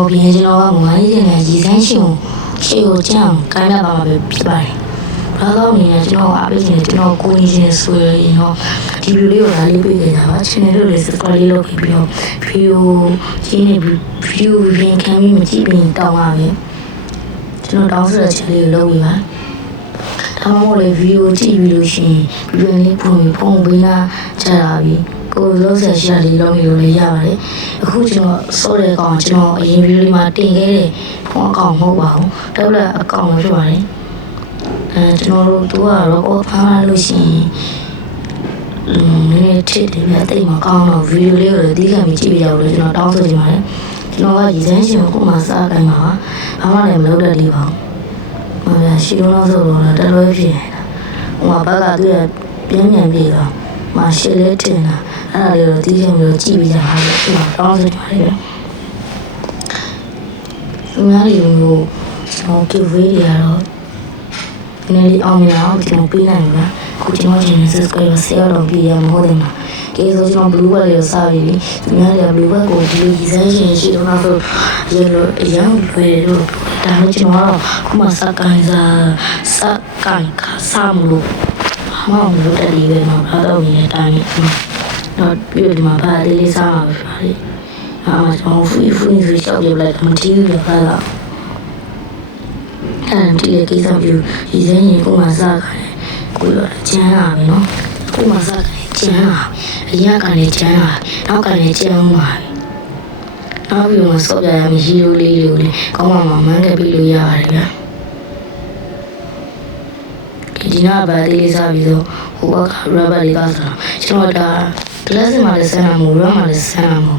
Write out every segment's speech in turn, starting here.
တော်ပြင်ကျွန်တော်ကငွေရည်နဲ့ရည်စမ်းရှင်ကိုရှေ့ကိုကြမ်းကိုင်းရပါမှာပဲဖြစ်ပါတယ်ဘာလို့နေလဲကျွန်တော်အားပေးနေကျွန်တော်ကိုကြီးရှင်ဆွေရင်တော့ဒီဗီဒီယိုလေးပေးခဲ့တာပါ channel လေး subscribe လုပ်ပြီးတော့ဗီဒီယိုကြီးနေဗီဒီယိုပြင်ခံပြီးမကြည့်ပြီးတောင်းပါမယ်ကျွန်တော်တောင်းဆိုတဲ့ channel လေးလုပ်ပြီးပါဒါမှမဟုတ်လေဗီဒီယိုကြည့်ပြီးလို့ရှိရင်ဗီဒီယိုလေးပုံပေးလာချတာပြီးကိုလုံးဆက်ရှာလေးလုံးမျိုးလေးရပါတယ်အခုကျွန်တော်စောတဲ့ကောင်ကျွန်တော်အရင်ဗီဒီယိုလေးမှာတင်ခဲ့တဲ့ဖုန်းအကောင့်မဟုတ်ပါဘူးတက်လက်အကောင့်ပဲဖြစ်ပါတယ်ကျွန်တော်တို့သူကတော့ဖမ်းလာလို့ရှိရင်နည်းနည်းထစ်တယ်ဗျတိတ်မကောင်းတော့ဗီဒီယိုလေးကိုလည်းဒီကမှကြည့်ပြရအောင်လို့ကျွန်တော်တောင်းဆိုချင်ပါတယ်ကျွန်တော်ကရည်စမ်းရှင်ကိုမှစားတိုင်းပါဘာမှလည်းမလုပ်တတ်သေးပါဘူးဟိုရှိတော့ဆိုတော့တော်တော်ဖြစ်နေတာဟိုဘက်ကသူကပြင်းပြန်ပြေတော့မရှိလဲတင်တာအဲ့ဒါလေးတော့ဒီကမှကြည့်ပြရအောင်လို့ကျွန်တော်တောင်းဆိုချင်ပါတယ်ဗျသူများတွေမျိုးကျွန်တော်ကြည့်ဝေးရတော့နည်းနည်းအောင်မြင်အောင်ကျွန်တော်ပေးနိုင်မှာခုကျွန်တော်ရှင် subscribe ဆရာတော်ပြရမဟုတ်တယ်မှာကဲဆိုကျွန်တော် blue bag လေးစားပြီးသူများတွေက blue bag ကိုဒီလိုဒီဇိုင်းရှင်ရှိတော့ဆိုရလို့အရင်လွယ်လို့ဒါမှကျွန်တော်ခုမှစကန်စားမလို့မောင်လို့တည်းပဲမှာဘာတော့နေတဲ့အတိုင်းတော့ပြီးတော့ဒီမှာဗာလေးစားမှာပါလေကျွန်တော်ဖူးဆိုရှောက်ပြလိုက်မထီးဘူးပါလားဒီလေကိစ္စမျိုးဒီစင်းကြီးကိုမှစားခိုင်းကိုရကျန်းလာပြီနော်ကိုမှစားခိုင်းကျန်းလာအရင်ကလည်းကျန်းလာနောက်ကလည်းကျန်းလာနောက်ပြီးတော့စောပြရမရှိလို့လေးကိုလေကောင်းမှမန်းခဲ့ပြီးလို့ရပါတယ်ဗျာဒီနာဘာလေးစားပြီးတော့ဟိုကရဘလေးပါစားကျွန်တော်ဒါကလစ်မှာလည်းဆန်းမှာမို့ရမှာလည်းဆန်းမှာ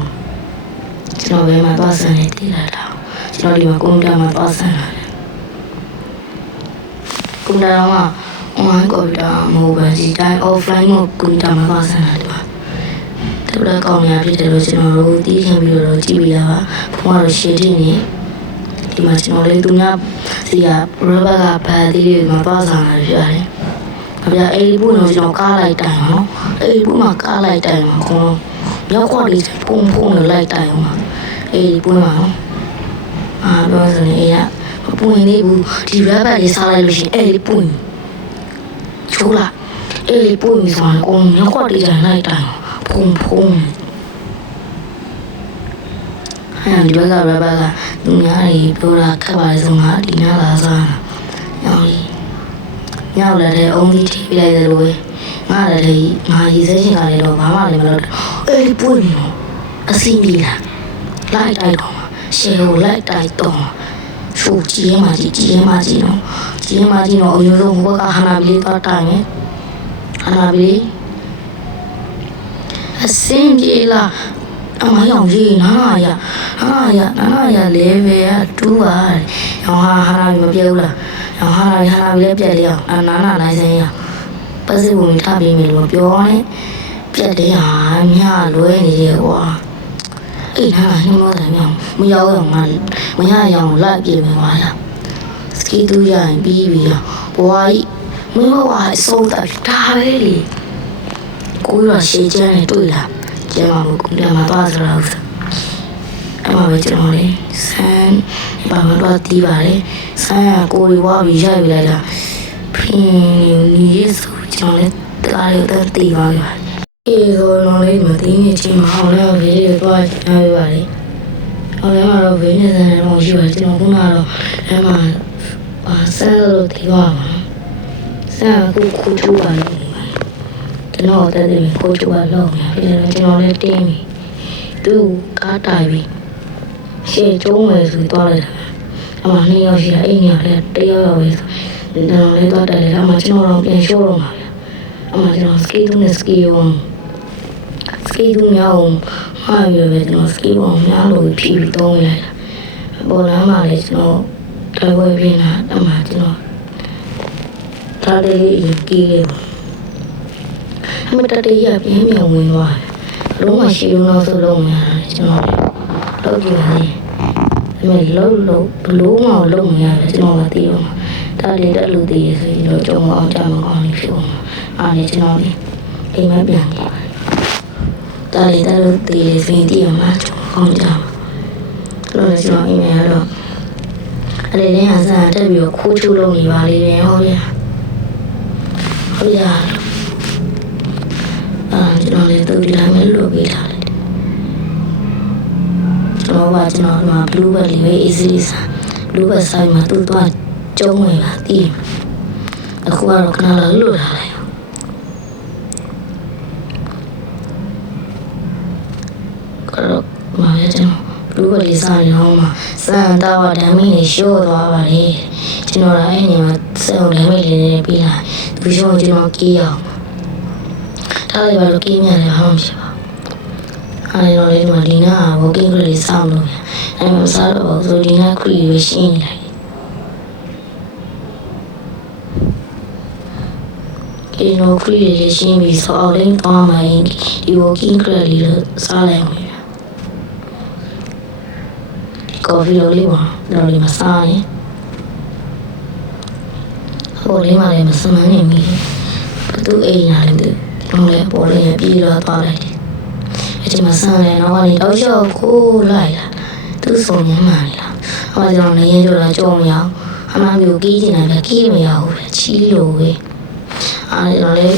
ကျွန်တော်ဘယ်မှာသွားဆန်းနေတည်လာတာကျွန်တော်ဒီမှာကွန်ပျူတာမှာသွားဆန်းလာကွန်ပျူတာမှာ online ကွန်ပျူတာမဟုတ်ပါဘူးတိုင်း offline ကိုကွန်ပျူတာမှာပါဆန်းလာတယ်ပါတော်တော်ကောင်းများဖြစ်တယ်လို့ကျွန်တော်တို့သိခင်ပြီးတော့ကြည့်ပြရပါဘုရားတို့ရှင်းနေဒီမှာကျွန်တော်လေးသူများစီကရဘကဘာသေးတွေမှာပါဆန်းလာပြရတယ်အပြအဲ့ဒီဘုံတော့ကျွန်တော်ကားလိုက်တိုင်နော်အဲ့ဒီဘုံမှာကားလိုက်တိုင်မှာခေါင်းရောက်ခွာလေးပုံနဲ့လိုက်တိုင်အောင်အဲ့ဒီဘုံမှာပြောစနေရပွင့်လေးဘူးဒီရဘလေးစားလိုက်လို့ရှိရင်အဲ့ဒီပွင့်ချိုးလာအဲ့ဒီပွင့်ဆိုတော့ကိုမြောက်ခွက်လေးတိုင်းလိုက်တိုင်ဖုံဒီဘက်ကရဘကသူများတွေပြောတာခက်ပါလေဆိုငါဒီနားလာစားညောင်းလာတဲ့အုံးကြီးထိပြလိုက်တယ်လို့ပဲငါလည်းငါရည်စဲရှင်ကလည်းတော့ဘာမှလည်းမလုပ်တော့အဲ့ဒီပွင့်နော်အစင်းကြီးလာလိုက်တိုက်တော့ရှယ်ကိုလိုက်တိုက်တော့ရှူကြီးရဲမကြီးနော်အမျိုးဆုံးဘက်ကဟာနာဘီလေးတော့တိုင်မယ်ဟာနာဘီလေးအစင်းကြီးလာအမရောင်ကြီးနာရလေပဲတူပါရောင်ဟာနာဘီမပြေဘူးလားရောင်ဟာနာဘီလည်းပြက်တယ်အောင်နာနိုင်စမ်းရပတ်စည်းဝင်ထားပြီးမယ်လို့ပြောတယ်ပြက်တယ်ဟာမြလွဲနေတယ်ကွာအဲ့ဒါဟင်းမောတယ်မြောင်မရောက်အောင်မရအောင်လိုက်ပြေမယ်ကွာစကီတူရရင်ပြီးပြီဘွားကြီးမင်းဘွားအဆုံးတာဒါပဲလေကိုရရှေ့ကျန်းနေတွေ့လားကျန်းမှာကိုလည်းမသွားစရာဘူးအဲ့မှာပဲကျွန်တော်လေဆန်းဘာမှတော့တီးပါလေဆန်းကကိုရီဝါပြီးရိုက်ပြီးလိုက်တာဖင်းနေဆိုကျွန်တော်လည်းတားရတဲ့တီးပါပါအေးဆိုတော့လေးမသိနေချင်းမအောင်လည်းဘေးလေးသွားချင်ပါလေအောင်လည်းတော့ဘေးနေစမ်းတော့ရှိပါကျွန်တော်ခုနကတော့အဲ့မှာဆန်းလို့တီးပါမှာဆန်းကိုထူပါလေကျွန်တော်တက်တယ်ကိုထူပါလို့ပြန်ကျွန်တော်လည်းတင်းပြီသူကားတိုင်ပြီရှေ့ကျုံးမယ်ဆိုသွားလိုက်တာအမှ2ယောက်ရှိတာအိမ်ကလည်း1ယောက်ပဲဆိုကျွန်တော်လည်းသွားတယ်အမှကျွန်တော်ပြန်ရှိုးတော့မှာအမှကျွန်တော်စကီတူနဲ့စကီတူများအောင်မှားရပဲကျွန်တော်စကီဘောများလို့ဖြီးပြီးသုံးလိုက်တာပေါ်လာမှလည်းကျွန်တော်တော်ဝဲပြင်းတာအမှကျွန်တော်ဒါလေးကြီးလေးပါအမှတတရပြင်းမြောင်ဝင်သွားလုံးဝရှိလို့ဆိုလုံးများကျွန်တော်လုပ်ကြည့်ပါလေအမေလုံးဘလို့မလုံးမရတယ်ကျွန်တော်မသိတော့ဒါလေးတက်လို့တည်ရဆိုရင်တော့ကျွန်တော်အောင်ကြမကောင်းလို့ဖြစ်အောင်အားလည်းကျွန်တော်အိမ်မပြန်ကြပါဒါလေးတက်လို့တည်ရဆိုရင်တည်ရမှာကျွန်တော်ကောင်းကြမှာ တော့ကျွန်တော်အိမ်မှာတော့အဲ့ဒီလည်းအစမ်းတက်ပြီးတော့ခိုးချိုးလုပ်နေပါလေပဲဟုတ်ဗျာဟုတ်ဗျာကျွန်တော်လည်းသူဒီတိုင်းပဲလုပ်ပေးထားတယ်ကျွန်တော်ဒီမှာ blue bag လေးပဲ easy စာ blue bag ဆိုင်မှာသူ့တော့ကျုံးဝင်လာတည်အခုကတော့ခဏလောက်လွတ်လာတယ်ကတော့မရကျွန်တော် blue bag လေးစာရောင်းမှာစံတော့ဓာမီလေးရှိုးသွားပါလေကျွန်တော်လည်းအဲ့ဒီမှာစံဓာမီလေးနဲ့ပြီးလာသူရှိုးကျွန်တော်ကြေးအောင်ထားလိုက်ပါလို့ကြေးမြန်တယ်ဟောင်းဖြစ်ပါအဲ့တော့လေဒီနာဘောကင်းကလေးစောင်းလို့အဲ့မှာစားတော့ဆိုဒီနာခရီးရရှင်းနေတယ်ဒီတော့ခရီးရရှင်းပြီးစောင်းလေးသွားမှရင်ဒီဘောကင်းကလေးလို့စားလိုက်မယ်ကော်ဖီလေးပါတော့ဒီမှာစားရင်ဟိုလေးမှလည်းမစမ်းနိုင်ဘူးဘသူအိမ်လာတယ်ကျွန်တော်လည်းပေါ်လေးပြေးတော့သွားလိုက်တယ်အဲ့ဒီမှာဆန်းတယ်တော့ကနေတော့ရှော့ခိုးလိုက်လာသူစုံညမ်းမှန်လာဟောကျွန်တော်လည်းရင်ကြတော့ကြုံမရအောင်အမှန်မျိုးကြီးနေတာပဲကြီးမရဘူးပဲချီးလို့ပဲအဲ့တော့လေ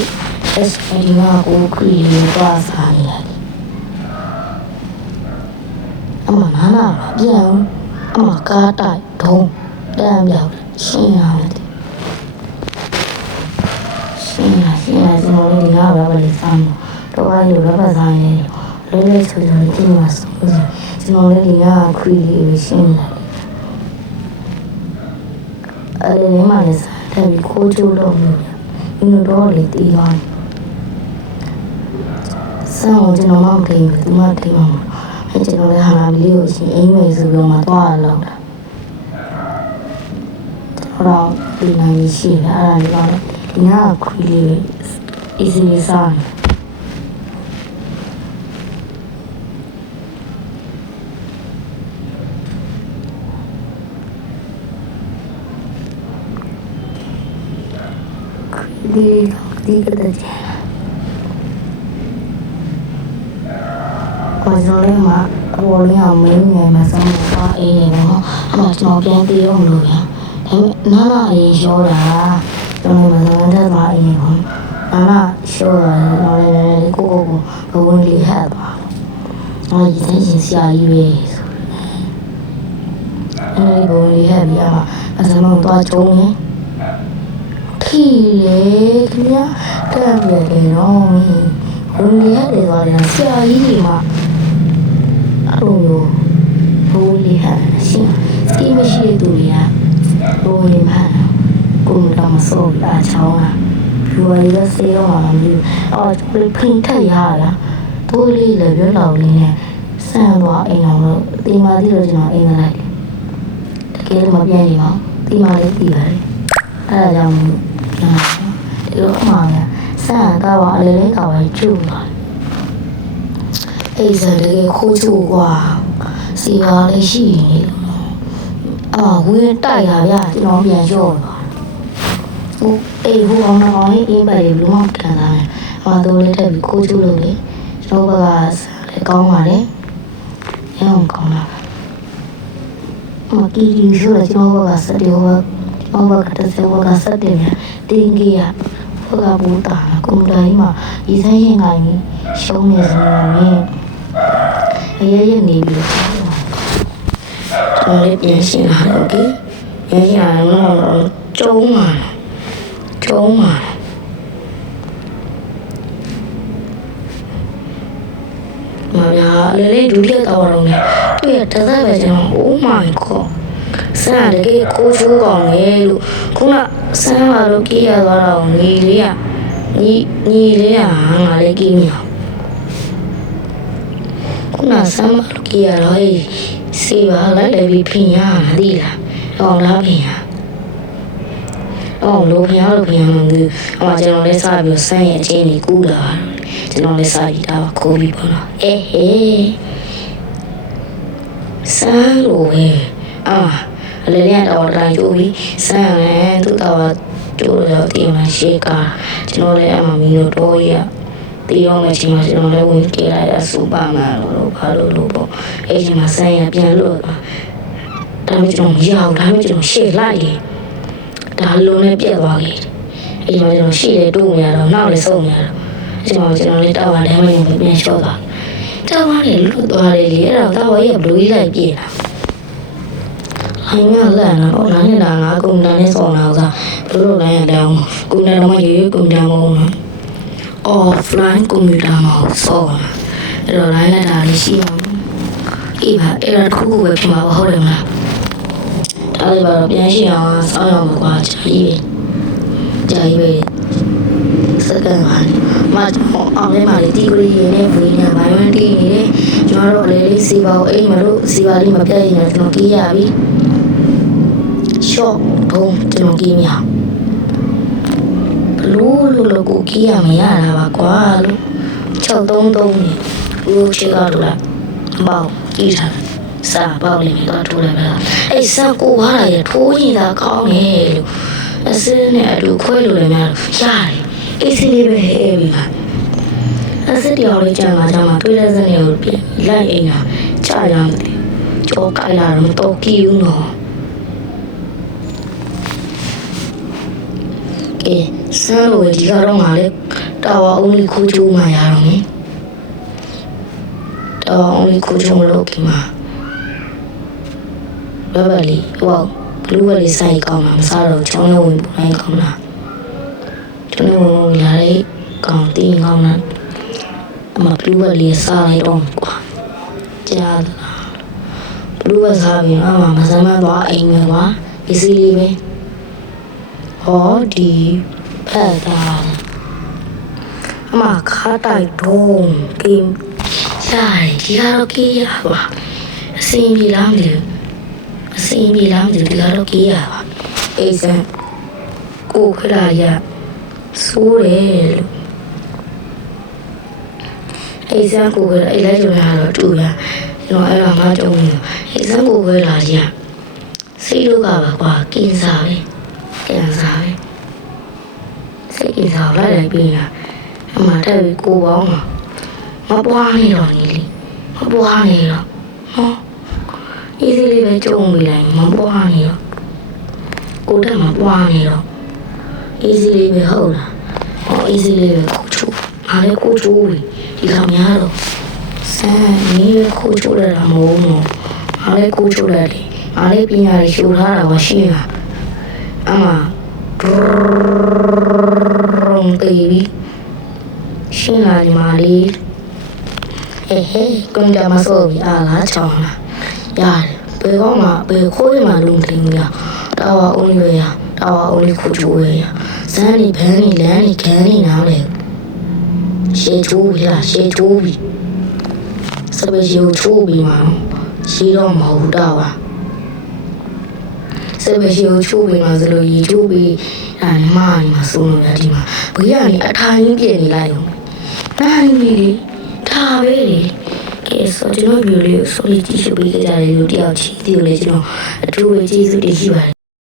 SID ကကိုခရီးလေးသွားစားနေတယ်အမှနာနာပြန်အမှကားတိုက်ဒုံတန်းပြောက်ရှင်းရတယ်ရှင်းရကျွန်တော်လည်းဒီကဘာပဲလေးစားမှာတော့အားရရပါစားရင်လေးလေးဆိုတော့ဒီမှာဆိုကျွန်တော်လည်းဒီကခရီးလေးရှင်းလာတယ်အဲ့ဒီမှာလည်းစားတယ်ခိုးချိုးလို့မျိုးတော့လေတီးသွားဆန်းကိုကျွန်တော်မှမထိန်ဘူးသူမှထိန်မှာအဲ့ကျွန်တော်လည်းဟာလာလေးကိုရှင်အိမ်မေဆိုပြီးမှသွားလောက်တာကျွန်တော်ဒီနိုင်ရှိတယ်အဲ့ဒါလည်းဒီကခရီးလေး easy စားဒီကတဲ့ကိုယ်စိုးလေးမှာအပေါ်လေးအောင်မင်းငယ်မှာစမ်းသွားအေးနေတော့အမှကျွန်တော်ပြန်ပြေးအောင်လို့ဗျာဒါပေမဲ့နားလာရေးရောတာကျွန်တော်မစမ်းတဲ့သွားအေးပေါ့နားလာရှိုးတာတော့လည်းကိုဘဝင်လေးဟတ်သွားတော့ဒီသိချင်းဆရာကြီးပဲအဲ့ဒီဘဝင်လေးဟတ်ပြီးတော့အစမ်းတော့ကျုံးနေခီလေခင်ဗျာတက်ပြတယ်တော့ဘုံလေးရတယ်သွားတယ်ဆရာကြီးတွေမှာအဲ့လိုမျိုးဘုံလေးဟာရှင်စီမရှိတဲ့သူတွေကဘုံလေးမှာကိုယ်တော့မစိုးတာချောင်းတာဒီဝရီကစေရောမှာမလို့အော်ဖိန်ထက်ရတာတိုးလေးလည်းပြောတော့လေးနဲ့ဆန်သွားအိမ်အောင်လို့တီမာတိလို့ကျွန်တော်အိမ်လိုက်တကယ်မပြည့်နေပါတီမာလေးတီးပါတယ်အဲ့ဒါကြောင့်ဒီလိုအမှားများဆန်ကတော့အလေးလေးကပဲကျူလာအိမ်စတကယ်ခိုးချိုးကွာစီပါလေးရှိနေလို့ဝင်းတိုက်ရဗျကျွန်တော်ပြန်လျှော့သွားဟိုဟိုအောင်တော့အင်းပဲဘလူးမောင်ခံတာတို့လေးတက်ပြီးခိုးချိုးလို့လေကျွန်တော်ကလည်းကောင်းပါလေရောင်းကောင်းတာမကီရီဆိုတော့ကျွန်တော်ကစတေဟောကျွန်တော်ကတစေဝကစတေတင်းကြီးရဟောကဘူတာကွန်တိုင်းမှာဒီဆိုင်ရင်ကိုင်းရှုံးနေစမ်းအရရနေပြီကျွန်တော်လည်းပြန်ရှင်းလာတော့โอเคရရတော့ကျုံးမှာမဗျာလေးဒုတိယတော့တော့လေတွေ့တသက်ပဲကျွန်တော် oh my god ဆန်းတကယ်ကိုချိုးကောင်းလေလို့ခုနဆန်းလာတော့ကြေးရသွားတော့ညီလေးကငါလည်းကြေးမြောက်ခုနဆန်းလာတော့ကြေးရတော့စေပါလိုက်လည်းပြီးဖိညာမသိလားတော့လားဖိညာလိုဖိညာမသိအမကျွန်တော်လည်းစပြီးဆန်းရဲ့အချင်းကြီးကူးလာကျွန်တော်လည်းစပြီးဒါခိုးပြီးပေါ့နော်ဟေးဆန်းလို့ပဲအလေးလေးတော့တိုင်းကျိုးပြီးဆန်းတယ်သူတော့ကျိုးတော့ဒီမှာရှေ့ကကျွန်တော်လည်းအမမီတို့တော့ရ တီးအောင်လည်းချိန်မှာကျွန်တော်လည်းဝင်ကြည့်လိုက်တာစူပါမန်လို့ဘာလို့ပေါ့အဲ့ချိန်မှာဆန်းရပြန်လို့ဒါပေမဲ့ကျွန်တော်မရဘူးဒါပေမဲ့ကျွန်တော်ရှေ့လိုက်တယ်ဒါလုံးနဲ့ပြက်သွားခဲ့တယ်အဲ့ချိန်မှာကျွန်တော်ရှေ့လည်းတိုးမရတော့နောက်လည်းဆုံးမရတော့အဲ့ချိန်မှာကျွန်တော်လည်းတောက်ပါလည်းမရင်ပြန်လျှော့သွားတောက်ပါလည်းလွတ်သွားတယ်လေအဲ့ဒါတောက်ပါရဲ့ဘလူးကြီးလိုက်ပြေးတာအင်းကလည်းနော်လိုင်းနေတာငါကုန်တန်းနဲ့ဆောင်းလာစားဘလို့လိုင်းရတောင်းကုန်တန်းတော့မရေကုန်တန်းမဟုတ်နော် offline ကွန်ပျူတာမှာဆောင်းလာအဲ့တော့လိုင်းလိုက်တာလေးရှိမှာအေးပါအဲ့ဒါတစ်ခုခုပဲဖြစ်မှာဟုတ်တယ်မလားဒါလည်းပါတော့ပြန်ရှိအောင်ဆောင်းရမှာကွာကြာကြီးပဲစကန်ပါမအောင်လဲမှာလေဒီဂရီနဲ့ဝင်းနဲ့ဘိုင်ဝမ်တီနေတယ်ကျွန်တော်တို့လည်းစီပါကိုအိမ်မလို့စီပါလေးမပြတ်ရင်ကျွန်တော်ကြီးရပြီရှော့ဘုံကျွန်တော်ကြီးမြာဘလို့ကိုကြီးရမရတာပါကွာလို့633နေဦးရှိကားလို့လားဘောက်ကြီးထားစာပေါက်လေးတော့ထိုးလိုက်ပါအဲ့စကိုဟားရထိုးရင်သာကောင်းတယ်လို့အစင်းနဲ့အတူခွဲလို့လည်းများရတယ်အေးစီလေးပဲဟဲ့ပြီပါအစစ်တရားလေးကြာမှာတွေးတဲ့စနေကိုပြန်လိုက်အိမ်ဟာကြာရမ်းတယ်ကြောကိုင်လာတော့တော့ကီဦးနော်ကဲစမ်းလို့ဒီကတော့ငါလေတာဝါအုံးလေးခိုးချိုးမှရတော့မယ်တာဝါအုံးလေးခိုးချိုးမလို့ဒီမှာဘယ်လီဟောဘလူးဝဲလေးဆိုင်ကောင်းမှာမစားတော့ချောင်းလုံးဝင်ပူလိုက်ကောင်းလားကျွန်တော်ဝင်လာတဲ့ကောင်တင်းကောင်းလားအမဘလူးဝဲလေးစားလိုက်တော့ကွာကြားလားဘလူးဝဲစားပြီးအမမစမ်းမသွားအိမ်မယ်ကွာပစ္စည်းလေးပဲဟောဒီဖက်တာအမခါတိုက်တော့ကင်းဆိုင်ဒီကတော့ကြီးရပါအစင်းကြီးလားမသိဘူးအစင်းကြီးလားမသိဘူးဒီကတော့ကြီးရပါအေးစမ်းကိုခလာရဆိုးတယ်လို့အေးစမ်းကိုခလာအေးလိုက်ကြရတော့တူရကျွန်တော်အဲ့ဒါမှကြုံနေအေးစမ်းကိုခလာရစိတ်လို့ကပါကွာကင်းစားပဲကင်းစားပဲစိတ်ကင်းစားလိုက်ပြီးတာအမှတက်ပြီးကိုပေါင်းမပွားနေတော့နေလေမပွားနေတော့ဟောအေးလေးပဲကြုံပြီးလိုက်မပွားနေတော့ကိုတက်မပွားနေတော့အေးလေးပဲဟုတ်လားဟောအေးလေးပဲကိုချိုးအားလည်းကိုချိုးပြီဒီကောင်များတော့ဆန်းနေကိုချိုးရတာမဟုတ်ဘူးအားလည်းကိုချိုးရတယ်အားလည်းပညာရရှိထားတာပါရှိမှာအမရုံတေးပြီးရှင်းလာဒီမာလေးဟဲကွန်ကြမဆိုးပြီးအားလားချောင်းလားရတယ်ဘယ်ကောင်းမှဘယ်ခိုးရမှလုံတင်ရတာဝအုံးလေးရတာဝအုံးလေးခုချိုးရဇန်းနေဘန်းနေလမ်းနေခန်းနေနားလေရှေးချိုးပြီလားရှေးချိုးပြီစပယ်ချိုးချိုးပြီးမှရှေးတော့မဟုတ်တော့ပါစပယ်ချိုးချိုးပြီးမှစလို့ရေချိုးပြီးအဲ့မာနေမှာစိုးလို့ရဒီမှာဘယ်ကနေအထိုင်ပြည့်နေလိုက်အောင်နိုင်ပြီဒါပဲလေကဲဆိုကျွန်တော်ဗီဒီယိုလေးဆိုကြည့်ရှုပေးကြတယ်လို့တယောက်ချီးသေးလို့လေကျွန်တော်အထူးပဲကျေးဇူးတင်ရှိပါတယ်